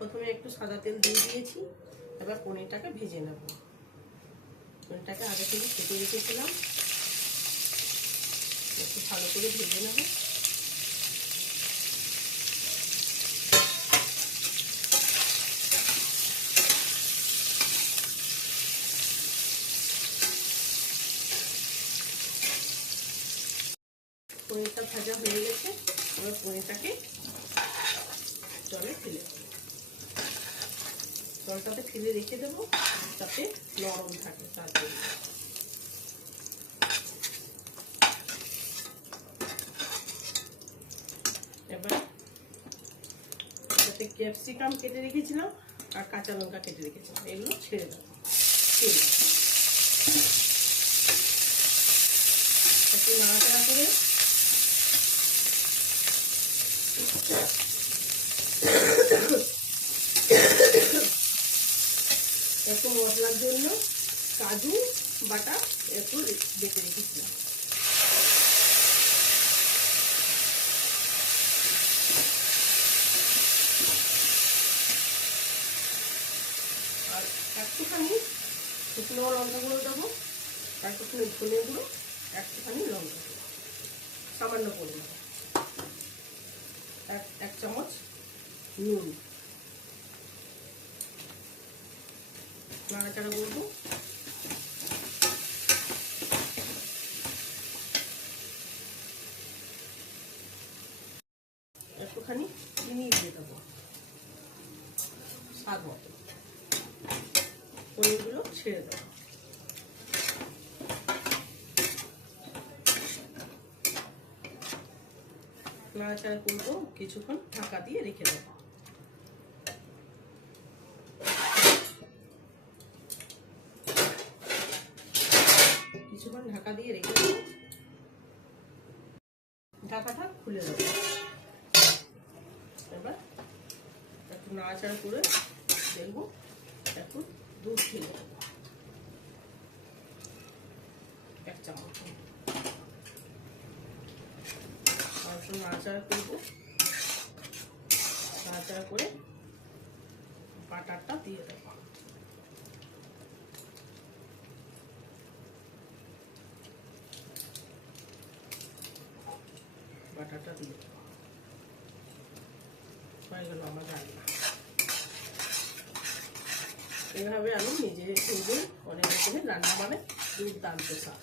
প্রথমে একটু সাদা তেল দিয়ে দিয়েছি। এবার পনিরটাকে ভেজে নেব। পনিরটাকে আগে থেকে কেটে রেখেছিলাম, একটু ভালো করে ভেজে নেব। পনিরটা ভাজা হয়ে গেছে। এবার পনিরটাকে জলে ফেলে দেবো। জলটাতে ফেলে রেখে দেবো যাতে নরম থাকে তার জন্য। এবার যাতে ক্যাপসিকাম কেটে রেখেছিলাম আর কাঁচা লঙ্কা কেটে রেখেছিলাম, এগুলো ছেড়ে দেবো। একটু নাড়াচাড়া করে একটু মশলার জন্য কাজু বাটা একটু বেটে রেখেছিলাম। আর একটুখানি শুকনো লঙ্কা গুঁড়ো দেবো, একটুখানি ধনে গুঁড়ো, একটুখানি লঙ্কা গুঁড়ো, সামান্য পরিমাণ, এক চামচ নুন। নাড়াচাড়া করবো। একটুখানি চিনি দিয়ে দেবো স্বাদ মতো। পনিরগুলো ছেড়ে দেবো। নাড়াচাড়া করবো, কিছুক্ষণ ঢাকা দিয়ে রেখে দেবো। কিছুক্ষণ ঢাকা দিয়ে রেখে দেবো। ঢাকাটা খুলে দেবো। এবার একটু নাড়াচাড়া করে দেখবো, একটু দুধ ঢেলে দেবো, 1 চামচ। আর একটু নাড়াচাড়া করবো। নাড়াচাড়া করে বাটারটা দিয়ে দেবো। বাটারটা দিয়ে দেবো। হয়ে গেল আমার রান্না। এইভাবে আমি নিজে অনেক রকমের রান্না মানে দুর্দান্ত স্বাদ।